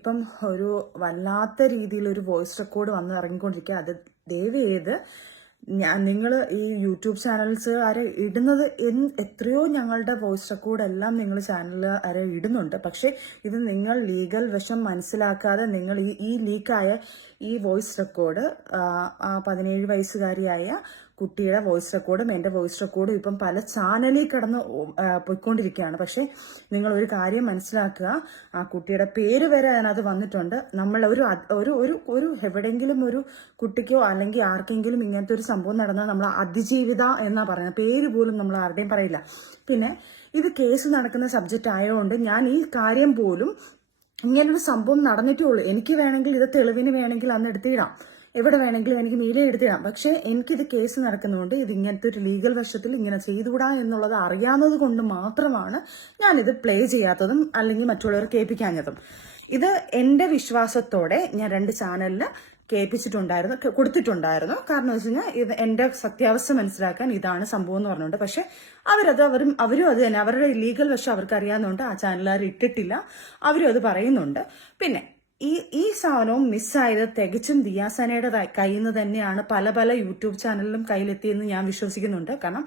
ഇപ്പം ഒരു വല്ലാത്ത രീതിയിലൊരു വോയിസ് റെക്കോർഡ് വന്ന് ഇറങ്ങിക്കൊണ്ടിരിക്കുക. അത് ദയവ് ചെയ്ത് നിങ്ങൾ ഈ യൂട്യൂബ് ചാനൽസുകാരെ ഇടുന്നത് എത്രയോ ഞങ്ങളുടെ വോയിസ് റെക്കോർഡ് എല്ലാം നിങ്ങൾ ചാനലുകാരെ ഇടുന്നുണ്ട്. പക്ഷേ ഇത് നിങ്ങൾ ലീഗൽ വശം മനസ്സിലാക്കാതെ നിങ്ങൾ ഈ ലീക്കായ ഈ വോയിസ് റെക്കോർഡ് 17 വയസ്സുകാരിയായ കുട്ടിയുടെ വോയിസ് റെക്കോർഡും എൻ്റെ വോയിസ് റെക്കോർഡും ഇപ്പം പല ചാനലിൽ കിടന്ന് പോയിക്കൊണ്ടിരിക്കുകയാണ്. പക്ഷേ നിങ്ങൾ ഒരു കാര്യം മനസ്സിലാക്കുക, ആ കുട്ടിയുടെ പേര് വരെ അതിനകത്ത് വന്നിട്ടുണ്ട്. നമ്മൾ ഒരു എവിടെയെങ്കിലും ഒരു കുട്ടിക്കോ അല്ലെങ്കിൽ ആർക്കെങ്കിലും ഇങ്ങനത്തെ ഒരു സംഭവം നടന്നാൽ നമ്മൾ അതിജീവിത എന്നാ പറയുന്നത്, പേര് പോലും നമ്മൾ ആരുടെയും പറയില്ല. പിന്നെ ഇത് കേസ് നടക്കുന്ന സബ്ജക്റ്റ് ആയതുകൊണ്ട് ഞാൻ ഈ കാര്യം പോലും ഇങ്ങനൊരു സംഭവം നടന്നിട്ടേ ഉള്ളൂ. എനിക്ക് വേണമെങ്കിൽ ഇത് തെളിവിന് വേണമെങ്കിൽ അന്ന് എടുത്തിടാം, എവിടെ വേണമെങ്കിലും എനിക്ക് മീഡിയ എടുത്തിടാം. പക്ഷേ എനിക്കിത് കേസ് നടക്കുന്നതുകൊണ്ട് ഇത് ഇങ്ങനത്തെ ഒരു ലീഗൽ വശത്തിൽ ഇങ്ങനെ ചെയ്തുകൂടാ എന്നുള്ളത് അറിയാവുന്നത് കൊണ്ട് മാത്രമാണ് ഞാനിത് പ്ലേ ചെയ്യാത്തതും അല്ലെങ്കിൽ മറ്റുള്ളവർ കേൾപ്പിക്കാഞ്ഞതും. ഇത് എൻ്റെ വിശ്വാസത്തോടെ ഞാൻ 2 ചാനലിൽ കൊടുത്തിട്ടുണ്ടായിരുന്നു. കാരണം വെച്ച് കഴിഞ്ഞാൽ ഇത് എൻ്റെ സത്യാവസ്ഥ മനസ്സിലാക്കാൻ ഇതാണ് സംഭവം എന്ന് പറഞ്ഞുകൊണ്ട്. പക്ഷെ അവരും അത് തന്നെ അവരുടെ ലീഗൽ വശം അവർക്ക് അറിയാവുന്നതുകൊണ്ട് ആ ചാനലുകാർ ഇട്ടിട്ടില്ല, അവരും അത് പറയുന്നുണ്ട്. പിന്നെ ഈ സാധനവും മിസ്സായത് തികച്ചും ദിയാസനയുടെ കയ്യിൽ നിന്ന് തന്നെയാണ് പല യൂട്യൂബ് ചാനലിലും കയ്യിലെത്തിയെന്ന് ഞാൻ വിശ്വസിക്കുന്നുണ്ട്. കാരണം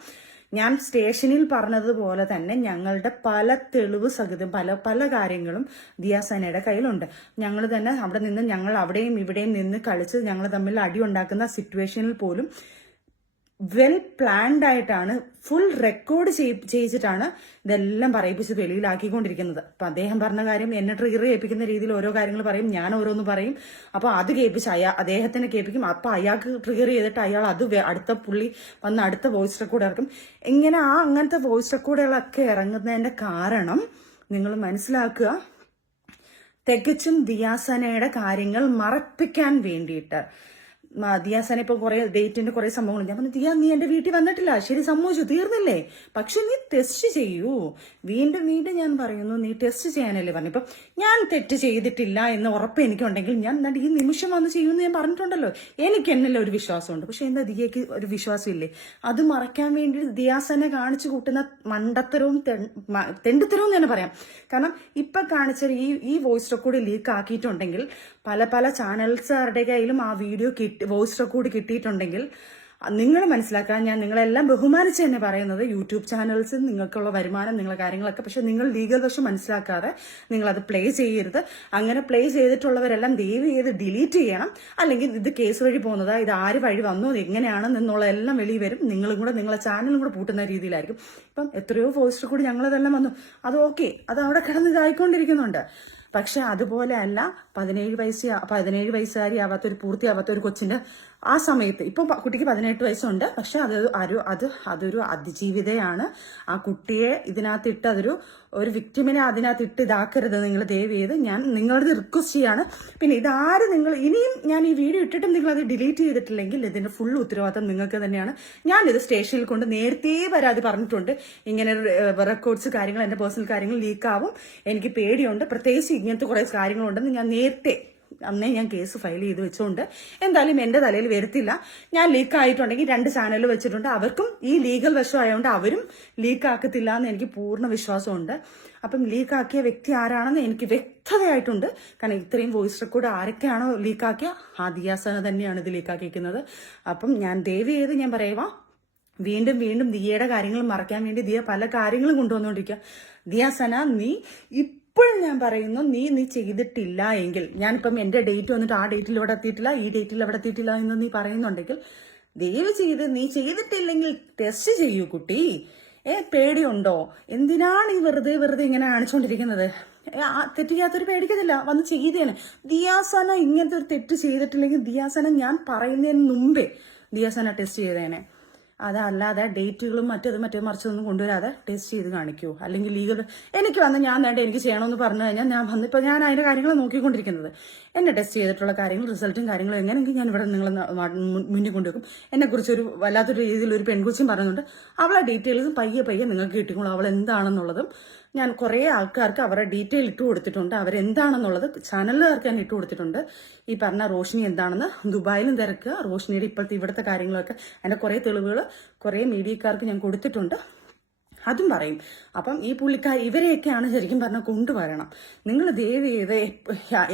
ഞാൻ സ്റ്റേഷനിൽ പറഞ്ഞതുപോലെ തന്നെ ഞങ്ങളുടെ പല തെളിവ് സഹിതം പല കാര്യങ്ങളും ദിയാസനയുടെ കയ്യിലുണ്ട്. ഞങ്ങൾ തന്നെ അവിടെ നിന്ന് ഞങ്ങൾ അവിടെയും ഇവിടെയും നിന്ന് കളിച്ച് ഞങ്ങൾ തമ്മിൽ അടി ഉണ്ടാക്കുന്ന സിറ്റുവേഷനിൽ പോലും വെൽ പ്ലാൻഡ് ആയിട്ടാണ്, ഫുൾ റെക്കോർഡ് ചെയ്യിച്ചിട്ടാണ് ഇതെല്ലാം പറയിപ്പിച്ച് വെളിയിലാക്കിക്കൊണ്ടിരിക്കുന്നത്. അപ്പൊ അദ്ദേഹം പറഞ്ഞ കാര്യം എന്നെ ട്രിഗർ ചെയ്യിപ്പിക്കുന്ന രീതിയിൽ ഓരോ കാര്യങ്ങൾ പറയും, ഞാൻ ഓരോന്ന് പറയും. അപ്പൊ അത് കേൾപ്പിച്ച് അദ്ദേഹത്തിനെ കേൾപ്പിക്കും. അപ്പൊ അയാൾക്ക് ട്രിഗർ ചെയ്തിട്ട് അയാൾ അത് അടുത്ത പുള്ളി വന്ന് അടുത്ത വോയിസ് റെക്കോർഡ് ഇറക്കും. ഇങ്ങനെ അങ്ങനത്തെ വോയിസ് റെക്കോർഡുകളൊക്കെ ഇറങ്ങുന്നതിന്റെ കാരണം നിങ്ങൾ മനസ്സിലാക്കുക, തികച്ചും ദിയാസനയുടെ കാര്യങ്ങൾ മറപ്പിക്കാൻ വേണ്ടിയിട്ട്. ദിയാസന ഇപ്പൊ കുറെ ഡേറ്റിന്റെ കുറെ സംഭവങ്ങൾ ഞാൻ പറഞ്ഞു, ദിയ നീ എന്റെ വീട്ടിൽ വന്നിട്ടില്ല, ശരി സമ്മതിച്ചു, തീർന്നില്ലേ, പക്ഷെ നീ ടെസ്റ്റ് ചെയ്യൂ. വീണ്ടും ഞാൻ പറയുന്നു, നീ ടെസ്റ്റ് ചെയ്യാനല്ലേ പറഞ്ഞു. ഇപ്പം ഞാൻ തെറ്റ് ചെയ്തിട്ടില്ല എന്ന് ഉറപ്പ് എനിക്കുണ്ടെങ്കിൽ ഞാൻ ഈ നിമിഷം വന്ന് ചെയ്യുമെന്ന് ഞാൻ പറഞ്ഞിട്ടുണ്ടല്ലോ. എനിക്ക് എന്നല്ല ഒരു വിശ്വാസമുണ്ട്. പക്ഷെ എന്താ ദിയക്ക് ഒരു വിശ്വാസം ഇല്ലേ? അത് മറയ്ക്കാൻ വേണ്ടി ദിയാസനെ കാണിച്ചു കൂട്ടുന്ന മണ്ടത്തരവും തെണ്ടിത്തരവും തന്നെ പറയാം. കാരണം ഇപ്പൊ കാണിച്ച ഈ വോയിസ് റെക്കോർഡ് ലീക്ക് ആക്കിയിട്ടുണ്ടെങ്കിൽ പല ചാനൽസുകാരുടെ കയ്യിലും ആ വീഡിയോ വോയിസ് റെക്കോർഡ് കിട്ടിയിട്ടുണ്ടെങ്കിൽ നിങ്ങൾ മനസ്സിലാക്കാൻ ഞാൻ നിങ്ങളെല്ലാം ബഹുമാനിച്ച് തന്നെ പറയുന്നത്, യൂട്യൂബ് ചാനൽസിൽ നിങ്ങൾക്കുള്ള വരുമാനം നിങ്ങളുടെ കാര്യങ്ങളൊക്കെ, പക്ഷെ നിങ്ങൾ ലീഗൽ വശം മനസ്സിലാക്കാതെ നിങ്ങളത് പ്ലേ ചെയ്യരുത്. അങ്ങനെ പ്ലേ ചെയ്തിട്ടുള്ളവരെല്ലാം ദയവ് ചെയ്ത് ഡിലീറ്റ് ചെയ്യണം. അല്ലെങ്കിൽ ഇത് കേസ് വഴി പോകുന്നതാ, ഇത് ആര് വഴി വന്നു, എങ്ങനെയാണെന്നുള്ള എല്ലാം വെളിയിൽ വരും. നിങ്ങളും കൂടെ നിങ്ങളെ ചാനലും കൂടെ പൂട്ടുന്ന രീതിയിലായിരിക്കും. ഇപ്പം എത്രയോ വോയിസ് റെക്കോർഡ് ഞങ്ങളതെല്ലാം വന്നു, അത് ഓക്കെ, അത് അവിടെ കിടന്ന് ഇതായിക്കൊണ്ടിരിക്കുന്നുണ്ട്. പക്ഷെ അതുപോലെ അല്ല 17 വയസ്സുകാരി ആവാത്ത ഒരു പൂർത്തിയാവാത്ത ഒരു കൊച്ചിന്റെ ആ സമയത്ത്, ഇപ്പൊ കുട്ടിക്ക് 18 വയസ്സുണ്ട്, പക്ഷെ അതൊരു അതിജീവിതയാണ്. ആ കുട്ടിയെ ഇതിനകത്തിട്ട് ഒരു വിക്ടിമിനെ അതിനകത്തിട്ട് ഇതാക്കരുത് നിങ്ങൾ ദയവ് ചെയ്ത്. ഞാൻ നിങ്ങളോട് റിക്വസ്റ്റ് ചെയ്യാണ്. പിന്നെ ഇതാര് ഇനിയും ഞാൻ ഈ വീഡിയോ ഇട്ടിട്ടും നിങ്ങൾ അത് ഡിലീറ്റ് ചെയ്തിട്ടില്ലെങ്കിൽ ഇതിന്റെ ഫുൾ ഉത്തരവാദിത്തം നിങ്ങൾക്ക് തന്നെയാണ്. ഞാനിത് സ്റ്റേഷനിൽ കൊണ്ട് നേരത്തെ പരാതി പറഞ്ഞിട്ടുണ്ട്. ഇങ്ങനെ റെക്കോർഡ്സ് കാര്യങ്ങൾ, എന്റെ പേഴ്സണൽ കാര്യങ്ങൾ ലീക്കാവും, എനിക്ക് പേടിയുണ്ട്, പ്രത്യേകിച്ച് ഇങ്ങനത്തെ കുറെ കാര്യങ്ങളുണ്ടെന്ന് ഞാൻ നേരത്തെ അന്നേ ഞാൻ കേസ് ഫയൽ ചെയ്ത് വെച്ചുകൊണ്ട് എന്തായാലും എന്റെ തലയിൽ വരുത്തില്ല. ഞാൻ ലീക്ക് ആയിട്ടുണ്ടെങ്കിൽ 2 ചാനൽ വെച്ചിട്ടുണ്ട്, അവർക്കും ഈ ലീഗൽ വശം ആയതുകൊണ്ട് അവരും ലീക്ക് ആക്കത്തില്ല എന്ന് എനിക്ക് പൂർണ്ണ വിശ്വാസമുണ്ട്. അപ്പം ലീക്കാക്കിയ വ്യക്തി ആരാണെന്ന് എനിക്ക് വ്യക്തതയായിട്ടുണ്ട്. കാരണം ഇത്രയും വോയിസ് റെക്കോർഡ് ആരൊക്കെയാണോ ലീക്കാക്കിയ ആ ദിയാസന തന്നെയാണ് ഇത് ലീക്കാക്കിയിരിക്കുന്നത്. അപ്പം ഞാൻ ദയവ് ചെയ്ത് ഞാൻ പറയുക, വീണ്ടും ദിയയുടെ കാര്യങ്ങൾ മറയ്ക്കാൻ വേണ്ടി ദിയ പല കാര്യങ്ങളും കൊണ്ടുവന്നുകൊണ്ടിരിക്കുക. ദിയാസന, നീ ഇപ്പോഴും ഞാൻ പറയുന്നു, നീ ചെയ്തിട്ടില്ല എങ്കിൽ, ഞാനിപ്പം എന്റെ ഡേറ്റ് വന്നിട്ട് ആ ഡേറ്റിൽ ഇവിടെ എത്തിയിട്ടില്ല, ഈ ഡേറ്റിൽ ഇവിടെ എത്തിയിട്ടില്ല എന്ന് നീ പറയുന്നുണ്ടെങ്കിൽ ദയവ് ചെയ്ത് നീ ചെയ്തിട്ടില്ലെങ്കിൽ ടെസ്റ്റ് ചെയ്യൂ കുട്ടി. പേടിയുണ്ടോ? എന്തിനാണ് ഈ വെറുതെ ഇങ്ങനെ കാണിച്ചുകൊണ്ടിരിക്കുന്നത്? തെറ്റ് ചെയ്യാത്തൊരു പേടിക്കത്തില്ല, വന്ന് ചെയ്തേനെ. ദിയാസന ഇങ്ങനത്തെ ഒരു തെറ്റ് ചെയ്തിട്ടില്ലെങ്കിൽ ദിയാസന ഞാൻ പറയുന്നതിന് മുമ്പേ ദിയാസന ടെസ്റ്റ് ചെയ്തേനെ. അതല്ലാതെ ഡേറ്റുകളും മറ്റേ മറിച്ചൊന്നും കൊണ്ടുവരാതെ ടെസ്റ്റ് ചെയ്ത് കാണിക്കൂ. അല്ലെങ്കിൽ ലീഗൽ എനിക്ക് വന്ന് ഞാൻ എനിക്ക് ചെയ്യണമെന്ന് പറഞ്ഞു കഴിഞ്ഞാൽ ഞാൻ വന്നിപ്പോൾ ഞാൻ അതിന്റെ കാര്യങ്ങൾ നോക്കിക്കൊണ്ടിരിക്കുന്നത്. എന്നെ ടെസ്റ്റ് ചെയ്തിട്ടുള്ള കാര്യങ്ങൾ, റിസൾട്ടും കാര്യങ്ങളും എങ്ങനെയെങ്കിൽ ഞാൻ ഇവിടെ നിങ്ങൾ മുന്നിൽ കൊണ്ടുവെക്കും. എന്നെക്കുറിച്ചൊരു വല്ലാത്തൊരു രീതിയിൽ ഒരു പെൺകുച്ചിയും പറയുന്നുണ്ട്. അവളെ ഡീറ്റെയിൽസും പയ്യെ നിങ്ങൾക്ക് കിട്ടിക്കോളും. അവൾ എന്താണെന്നുള്ളതും ഞാൻ കുറേ ആൾക്കാർക്ക് അവരുടെ ഡീറ്റെയിൽ ഇട്ട് കൊടുത്തിട്ടുണ്ട്. അവരെന്താണെന്നുള്ളത് ചാനലുകാർക്ക് ഞാൻ ഇട്ട് കൊടുത്തിട്ടുണ്ട്. ഈ പറഞ്ഞ റോഷിനി എന്താണെന്ന് ദുബായിലും തിരക്കുക, റോഷിനിയുടെ ഇവിടുത്തെ കാര്യങ്ങളൊക്കെ എൻ്റെ കുറേ തെളിവുകൾ കുറേ മീഡിയക്കാർക്ക് ഞാൻ കൊടുത്തിട്ടുണ്ട്. അതും പറയും. അപ്പം ഈ പുള്ളിക്കാർ ഇവരെയൊക്കെയാണ് ശരിക്കും പറഞ്ഞാൽ കൊണ്ടുവരണം. നിങ്ങൾ ദയവ് ചെയ്ത്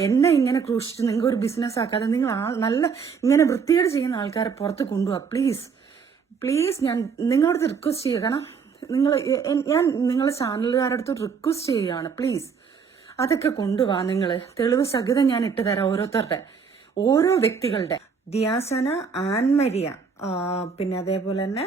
എന്നെ ഇങ്ങനെ ക്രൂശിച്ച് നിങ്ങൾ ഒരു ബിസിനസ് ആക്കാതെ നിങ്ങൾ നല്ല ഇങ്ങനെ വൃത്തികേട് ചെയ്യുന്ന ആൾക്കാരെ പുറത്ത് കൊണ്ടുപോവാ. പ്ലീസ് ഞാൻ നിങ്ങളോട് റിക്വസ്റ്റ് ചെയ്യുക. കാരണം ഞാൻ നിങ്ങളെ ചാനലുകാരുടെ അടുത്ത് റിക്വസ്റ്റ് ചെയ്യുകയാണ്. പ്ലീസ് അതൊക്കെ കൊണ്ടുപോവാ. നിങ്ങൾ തെളിവ് സഹിതം ഞാൻ ഇട്ട് തരാം. ഓരോ വ്യക്തികളുടെ ദിയാസന, ആൻമരിയ, പിന്നെ അതേപോലെ തന്നെ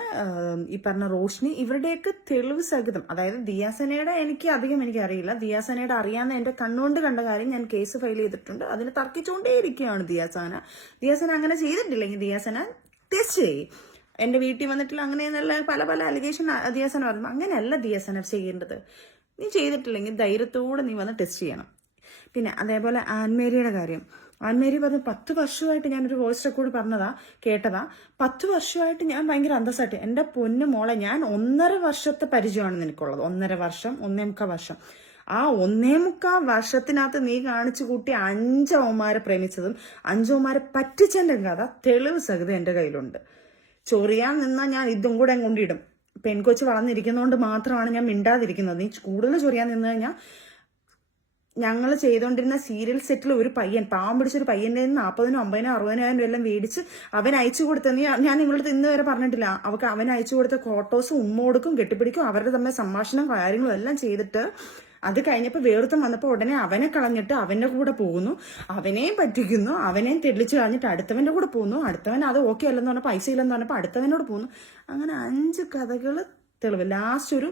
ഈ പറഞ്ഞ റോഷ്നി, ഇവരുടെയൊക്കെ തെളിവ് സഹിതം. അതായത് ദിയാസനയുടെ എനിക്കറിയില്ല. ദിയാസനയുടെ അറിയാവുന്ന എന്റെ കണ്ണുകൊണ്ട് കണ്ട കാര്യം ഞാൻ കേസ് ഫയൽ ചെയ്തിട്ടുണ്ട്. അതിന് തർക്കിച്ചുകൊണ്ടേയിരിക്കുകയാണ് ദിയാസന അങ്ങനെ ചെയ്തിട്ടില്ലെങ്കിൽ ദിയാസന ടെസ്റ്റ് ചെയ്യും. എന്റെ വീട്ടിൽ വന്നിട്ടില്ല അങ്ങനെയെന്നുള്ള പല അലിഗേഷൻ ദിയാസന പറഞ്ഞു. അങ്ങനെയല്ല ദിയാസന ചെയ്യേണ്ടത്. നീ ചെയ്തിട്ടില്ലെങ്കിൽ ധൈര്യത്തോടെ നീ വന്ന് ടെസ്റ്റ് ചെയ്യണം. പിന്നെ അതേപോലെ ആൻമേരിയുടെ കാര്യം. ആൻമേരി പറഞ്ഞു 10 വർഷമായിട്ട് ഞാനൊരു വോയിസ് റെക്കോർഡ് കേട്ടതാ. 10 വർഷമായിട്ട് ഞാൻ ഭയങ്കര അന്തസ്സായിട്ട്, എന്റെ പൊന്നു മോളെ, ഞാൻ 1.5 വർഷത്തെ പരിചയമാണ് നിനക്കുള്ളത്. 1.5 വർഷം, 1.25 വർഷം. ആ 1.25 വർഷത്തിനകത്ത് നീ കാണിച്ചു കൂട്ടി 5 അവന്മാരെ പ്രേമിച്ചതും 5 അവന്മാരെ പറ്റിച്ചതിന്റെ കഥ തെളിവ് സഹിതം എന്റെ കയ്യിലുണ്ട്. ചൊറിയാൻ നിന്നാ ഞാൻ ഇതും കൂടെ കൊണ്ടിടും. പെൺകൊച്ച് വളർന്നിരിക്കുന്നതുകൊണ്ട് മാത്രമാണ് ഞാൻ മിണ്ടാതിരിക്കുന്നത്. നീ കൂടുതൽ ചൊറിയാൻ നിന്ന് കഴിഞ്ഞാൽ ഞങ്ങൾ ചെയ്തുകൊണ്ടിരുന്ന സീരിയൽ സെറ്റിൽ ഒരു പയ്യൻ, പാവം പിടിച്ചൊരു പയ്യന്റെ 40,000, 50,000, 60,000 രൂപ എല്ലാം മേടിച്ച് അവൻ അയച്ചു കൊടുത്ത, ഞാൻ നിങ്ങളുടെ ഇന്ന് വരെ പറഞ്ഞിട്ടില്ല, അവൻ അയച്ചു കൊടുത്ത ഫോട്ടോസും ഉമ്മ കൊടുക്കും, കെട്ടിപ്പിടിക്കും, അവരുടെ തമ്മിൽ സംഭാഷണം കാര്യങ്ങളും എല്ലാം ചെയ്തിട്ട് അത് കഴിഞ്ഞപ്പോൾ വേർത്തം വന്നപ്പോൾ ഉടനെ അവനെ കളഞ്ഞിട്ട് അവന്റെ കൂടെ പോകുന്നു, അവനെയും പറ്റിക്കുന്നു, അവനെയും തെളിച്ചു കളഞ്ഞിട്ട് അടുത്തവന്റെ കൂടെ പോകുന്നു, അടുത്തവൻ അത് ഓക്കെ അല്ലെന്ന് പറഞ്ഞപ്പോൾ പൈസ ഇല്ലെന്ന് പറഞ്ഞപ്പോൾ അടുത്തവനോട് പോകുന്നു. അങ്ങനെ 5 കഥകൾ തെളിവ്. ലാസ്റ്റ് ഒരു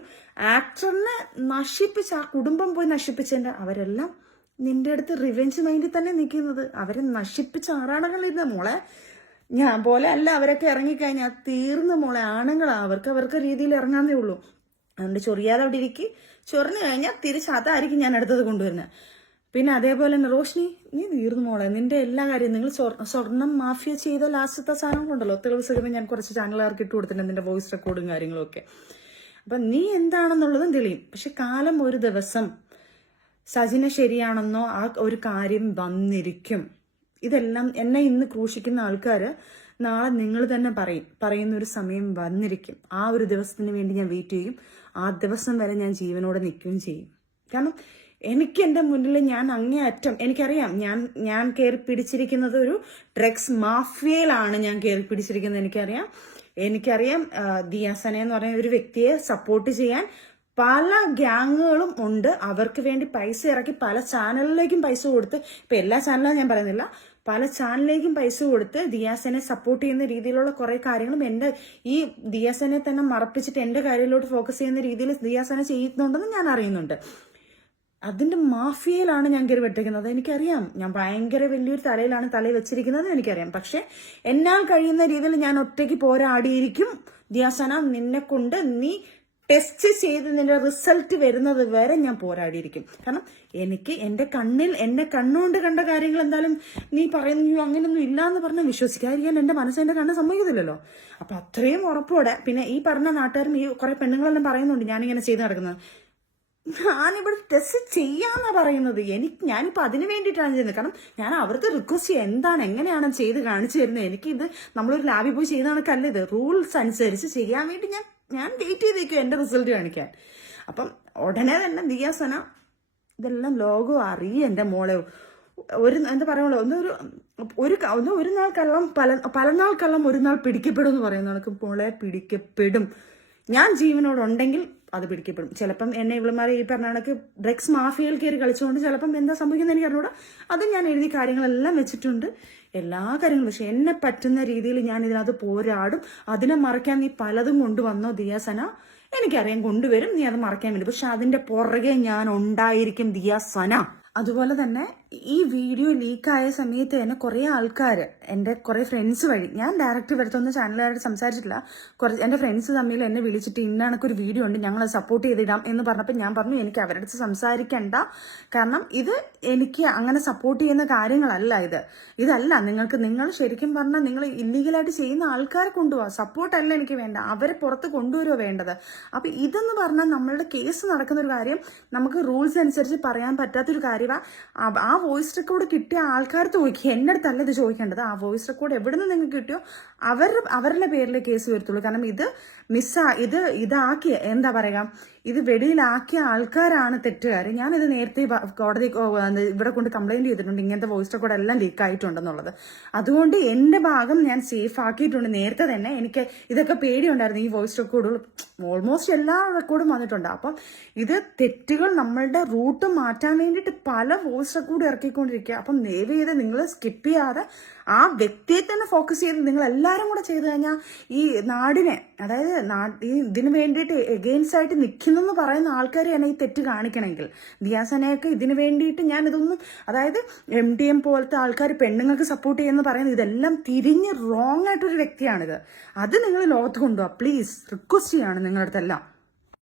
ആക്ടറിനെ നശിപ്പിച്ച്, ആ കുടുംബം പോയി നശിപ്പിച്ചതിന്റെ അവരെല്ലാം നിന്റെ അടുത്ത് റിവെഞ്ച് മൈൻഡിൽ തന്നെ നിൽക്കുന്നത്. അവരെ നശിപ്പിച്ച ആറാണങ്ങളിരുന്ന മോളെ. ഞാൻ പോലെ അല്ല അവരൊക്കെ ഇറങ്ങിക്കഴിഞ്ഞാൽ തീർന്ന മോളെ. ആണുങ്ങളാ, അവർക്ക് രീതിയിൽ ഇറങ്ങാന്നേ ഉള്ളൂ. അതുകൊണ്ട് ചൊറിയാതെ അവിടെ ഇരിക്കും. ചൊറിഞ്ഞു കഴിഞ്ഞാൽ തിരിച്ച് അതായിരിക്കും ഞാൻ അടുത്തത് കൊണ്ടുവരുന്നത്. പിന്നെ അതേപോലെ തന്നെ റോഷ്നി, നീ തീർന്നു മോളെ. നിന്റെ എല്ലാ കാര്യവും, നിങ്ങൾ സ്വർണം മാഫിയ ചെയ്ത ലാസ്റ്റത്തെ സാധനം കൊണ്ടല്ലോ തെളിവ് സഹിതം ഞാൻ കുറച്ച് ചാനലുകാർക്ക് ഇട്ട് കൊടുത്തിട്ടുണ്ട്, നിന്റെ വോയിസ് റെക്കോർഡും കാര്യങ്ങളും ഒക്കെ. അപ്പൊ നീ എന്താണെന്നുള്ളതും തെളിയും. പക്ഷെ കാലം ഒരു ദിവസം സജിന ശരിയാണെന്നോ ആ ഒരു കാര്യം വന്നിരിക്കും. ഇതെല്ലാം എന്നെ ഇന്ന് ക്രൂശിക്കുന്ന ആൾക്കാര് നാളെ നിങ്ങൾ തന്നെ പറയുന്ന ഒരു സമയം വന്നിരിക്കും. ആ ഒരു ദിവസത്തിന് വേണ്ടി ഞാൻ വെയിറ്റ് ചെയ്യും. ആ ദിവസം വരെ ഞാൻ ജീവനോടെ നിൽക്കുകയും ചെയ്യും. കാരണം എനിക്ക് എൻ്റെ മുന്നിൽ ഞാൻ അങ്ങേയറ്റം എനിക്കറിയാം, ഞാൻ കയറി പിടിച്ചിരിക്കുന്നത് ഒരു ഡ്രഗ്സ് മാഫിയയിലാണ് ഞാൻ കയറി പിടിച്ചിരിക്കുന്നത്. എനിക്കറിയാം ദിയാസന എന്ന് പറയുന്ന ഒരു വ്യക്തിയെ സപ്പോർട്ട് ചെയ്യാൻ പല ഗ്യാങ്ങുകളും ഉണ്ട്. അവർക്ക് വേണ്ടി പൈസ ഇറക്കി പല ചാനലിലേക്കും പൈസ കൊടുത്ത്, ഇപ്പൊ എല്ലാ ചാനലും ഞാൻ പറയുന്നില്ല, പല ചാനലിലേക്കും പൈസ കൊടുത്ത് ദിയാസനെ സപ്പോർട്ട് ചെയ്യുന്ന രീതിയിലുള്ള കുറെ കാര്യങ്ങളും ഈ ദിയാസനെ തന്നെ മറപ്പിച്ചിട്ട് എന്റെ കാര്യത്തിലോട്ട് ഫോക്കസ് ചെയ്യുന്ന രീതിയിൽ ദിയാസന ചെയ്യുന്നുണ്ടെന്ന് ഞാൻ അറിയുന്നുണ്ട്. അതിന്റെ മാഫിയയിലാണ് ഞാൻ കയറി വെട്ടിക്കുന്നത്. എനിക്കറിയാം, ഞാൻ ഭയങ്കര വലിയൊരു തലയിൽ വെച്ചിരിക്കുന്നത് എനിക്കറിയാം. പക്ഷെ എന്നാൽ കഴിയുന്ന രീതിയിൽ ഞാൻ ഒറ്റയ്ക്ക് പോരാടിയിരിക്കും. ദിയാസന, നിന്നെ കൊണ്ട് നീ ടെസ്റ്റ് ചെയ്ത് നിന്റെ റിസൾട്ട് വരുന്നത് വരെ ഞാൻ പോരാടിയിരിക്കും. കാരണം എനിക്ക് എന്നെ കണ്ണുകൊണ്ട് കണ്ട കാര്യങ്ങൾ എന്തായാലും നീ പറയുന്നു അങ്ങനെയൊന്നും ഇല്ല എന്ന് പറഞ്ഞാൽ വിശ്വസിക്കാതിരിക്കാൻ എന്റെ മനസ്സെന്റെ കണ്ണ് സമ്മതിക്കുന്നില്ലല്ലോ. അപ്പൊ അത്രയും ഉറപ്പോടെ പിന്നെ ഈ പറഞ്ഞ നാട്ടുകാരും ഈ കുറെ പെണ്ണുങ്ങളെല്ലാം പറയുന്നുണ്ട് ഞാനിങ്ങനെ ചെയ്ത് നടക്കുന്നത്. ഞാനിവിടെ ടെസ്റ്റ് ചെയ്യാന്നാ പറയുന്നത്. ഞാനിപ്പോ അതിന് വേണ്ടിയിട്ടാണ് ചെയ്യുന്നത്. കാരണം ഞാൻ അവർക്ക് റിക്വസ്റ്റ് ചെയ്യാം, എന്താണ് എങ്ങനെയാണ് ചെയ്ത് കാണിച്ചു തരുന്നത്. എനിക്കിത് നമ്മളൊരു ലാബിൽ പോയി ചെയ്ത കണക്കല്ല, ഇത് റൂൾസ് അനുസരിച്ച് ചെയ്യാൻ വേണ്ടി ഞാൻ വെയിറ്റ് ചെയ്തേക്കും എന്റെ റിസൾട്ട് കാണിക്കാൻ. അപ്പം ഉടനെ തന്നെ ദിയാസന ഇതെല്ലാം ലോകം അറിയും എന്റെ മോളെ. എന്താ പറയുള്ളൂ, ഒരു നാൾ കള്ളം പല നാൾ കള്ളം ഒരു നാൾ പിടിക്കപ്പെടും എന്ന് പറയുന്ന കണക്ക് മോളെ പിടിക്കപ്പെടും. ഞാൻ ജീവനോടുണ്ടെങ്കിൽ അത് പിടിക്കപ്പെടും. ചിലപ്പം എന്നെ ഇവളുമാരെ ഈ പറഞ്ഞ കണക്ക് ഡ്രഗ്സ് മാഫിയയിൽ കയറി കളിച്ചുകൊണ്ട് ചിലപ്പം എന്താ സംഭവിക്കുന്നത് എനിക്ക് അറിഞ്ഞൂടാ. അത് ഞാൻ എഴുതി കാര്യങ്ങളെല്ലാം വെച്ചിട്ടുണ്ട്, എല്ലാ കാര്യങ്ങളും. പക്ഷെ എന്നെ പറ്റുന്ന രീതിയിൽ ഞാൻ ഇതിനകത്ത് പോരാടും. അതിനെ മറയ്ക്കാൻ നീ പലതും കൊണ്ടുവന്നോ ദിയാസന, എനിക്കറിയാം കൊണ്ടുവരും നീ അത് മറയ്ക്കാൻ വേണ്ടി. പക്ഷെ അതിന്റെ പുറകെ ഞാൻ ഉണ്ടായിരിക്കും ദിയാസന. അതുപോലെ തന്നെ ഈ വീഡിയോ ലീക്കായ സമയത്ത് തന്നെ കുറെ ആൾക്കാർ, എൻ്റെ കുറെ ഫ്രണ്ട്സ് വഴി, ഞാൻ ഡയറക്റ്റ് വരുത്തൊന്നും ചാനലുകാരോട് സംസാരിച്ചിട്ടില്ല, എൻ്റെ ഫ്രണ്ട്സ് തമ്മിൽ എന്നെ വിളിച്ചിട്ട് ഇന്നണക്കൊരു വീഡിയോ ഉണ്ട് ഞങ്ങൾ സപ്പോർട്ട് ചെയ്തിടാം എന്ന് പറഞ്ഞപ്പോൾ ഞാൻ പറഞ്ഞു എനിക്ക് അവരുടെ അടുത്ത് സംസാരിക്കണ്ട. കാരണം ഇത് എനിക്ക് അങ്ങനെ സപ്പോർട്ട് ചെയ്യുന്ന കാര്യങ്ങളല്ല. ഇതല്ല നിങ്ങൾ ശരിക്കും പറഞ്ഞാൽ നിങ്ങൾ ഇല്ലീഗലായിട്ട് ചെയ്യുന്ന ആൾക്കാരെ കൊണ്ടുപോവാ. സപ്പോർട്ടല്ല എനിക്ക് വേണ്ട, അവരെ പുറത്ത് കൊണ്ടുവരുമോ വേണ്ടത്. അപ്പൊ ഇതെന്ന് പറഞ്ഞാൽ നമ്മളുടെ കേസ് നടക്കുന്ന ഒരു കാര്യം, നമുക്ക് റൂൾസ് അനുസരിച്ച് പറയാൻ പറ്റാത്തൊരു കാര്യമാണ്. ആ വോയിസ് റെക്കോർഡ് കിട്ടിയ ആൾക്കാർ ചോദിക്കുക, എൻ്റെ അടുത്തല്ല ഇത് ചോദിക്കേണ്ടത്. ആ വോയിസ് റെക്കോർഡ് എവിടെ നിന്ന് നിങ്ങൾക്ക് കിട്ടിയോ അവരുടെ പേരിൽ കേസ് വരത്തുള്ളൂ. കാരണം ഇത് ഇതാക്കിയ എന്താ പറയുക, ഇത് വെളിയിലാക്കിയ ആൾക്കാരാണ് തെറ്റുകാർ. ഞാനിത് നേരത്തെ കോടതി ഇവിടെ കൊണ്ട് കംപ്ലൈന്റ് ചെയ്തിട്ടുണ്ട്, ഇങ്ങനത്തെ വോയിസ് റെക്കോർഡ് എല്ലാം ലീക്ക് ആയിട്ടുണ്ടെന്നുള്ളത്. അതുകൊണ്ട് എൻ്റെ ഭാഗം ഞാൻ സേഫ് ആക്കിയിട്ടുണ്ട് നേരത്തെ തന്നെ. എനിക്ക് ഇതൊക്കെ പേടിയുണ്ടായിരുന്നു, ഈ വോയിസ് റെക്കോർഡുകൾ ഓൾമോസ്റ്റ് എല്ലാ റെക്കോർഡും വന്നിട്ടുണ്ട്. അപ്പം ഇത് തെറ്റുകൾ നമ്മളുടെ റൂട്ട് മാറ്റാൻ വേണ്ടിയിട്ട് പല വോയിസ് റെക്കോർഡ് ഇറക്കിക്കൊണ്ടിരിക്കുക. അപ്പം ദയവ് ചെയ്ത് നിങ്ങൾ സ്കിപ്പ് ചെയ്യാതെ ആ വ്യക്തിയെ തന്നെ ഫോക്കസ് ചെയ്ത് നിങ്ങൾ എല്ലാവരും കൂടെ ചെയ്തു കഴിഞ്ഞാൽ ഈ നാടിനെ, അതായത് ഇതിന് വേണ്ടിയിട്ട് എഗെയിൻസ്റ്റ് ആയിട്ട് നിൽക്കുന്നെന്ന് പറയുന്ന ആൾക്കാരെയാണ് ഈ തെറ്റ് കാണിക്കണമെങ്കിൽ. ദിയാസനയൊക്കെ ഇതിന് വേണ്ടിയിട്ട് ഞാൻ ഇതൊന്നും, അതായത് MDM പോലത്തെ ആൾക്കാർ പെണ്ണുങ്ങൾക്ക് സപ്പോർട്ട് ചെയ്യുമെന്ന് പറയുന്നത് ഇതെല്ലാം തിരിഞ്ഞ് റോങ് ആയിട്ടൊരു വ്യക്തിയാണിത്. അത് നിങ്ങൾ ലോകത്ത് കൊണ്ടുപോവാ പ്ലീസ്, റിക്വസ്റ്റ് ചെയ്യാണ് നിങ്ങളുടെ അടുത്തെല്ലാം.